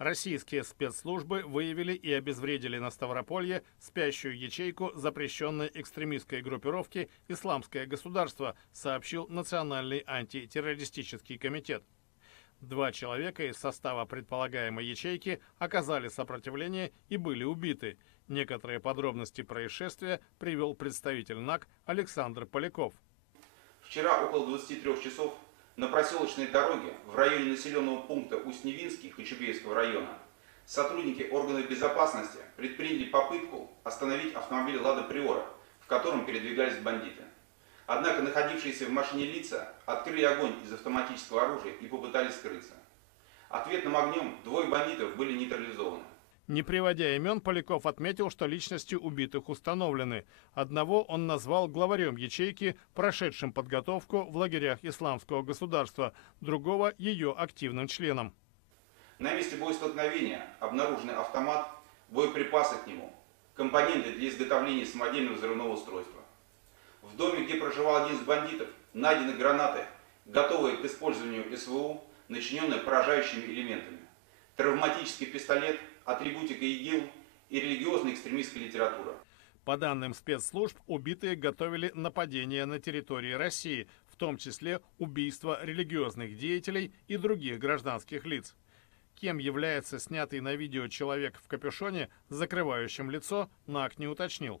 Российские спецслужбы выявили и обезвредили на Ставрополье спящую ячейку запрещенной экстремистской группировки «Исламское государство», сообщил Национальный антитеррористический комитет. 2 человека из состава предполагаемой ячейки оказали сопротивление и были убиты. Некоторые подробности происшествия привел представитель НАК Александр Поляков. Вчера около 23 часов на проселочной дороге в районе населенного пункта Усть-Невинский Кочубеевского района сотрудники органов безопасности предприняли попытку остановить автомобиль «Лада Приора», в котором передвигались бандиты. Однако находившиеся в машине лица открыли огонь из автоматического оружия и попытались скрыться. Ответным огнем 2 бандитов были нейтрализованы. Не приводя имен, Поляков отметил, что личности убитых установлены. Одного он назвал главарем ячейки, прошедшим подготовку в лагерях Исламского государства, другого – ее активным членом. На месте боестолкновения обнаружены автомат, боеприпасы к нему, компоненты для изготовления самодельного взрывного устройства. В доме, где проживал один из бандитов, найдены гранаты, готовые к использованию СВУ, начиненные поражающими элементами, травматический пистолет, атрибутика ИГИЛ и религиозная экстремистская литература. По данным спецслужб, убитые готовили нападения на территории России, в том числе убийство религиозных деятелей и других гражданских лиц. Кем является снятый на видео человек в капюшоне, закрывающем лицо, НАК не уточнил.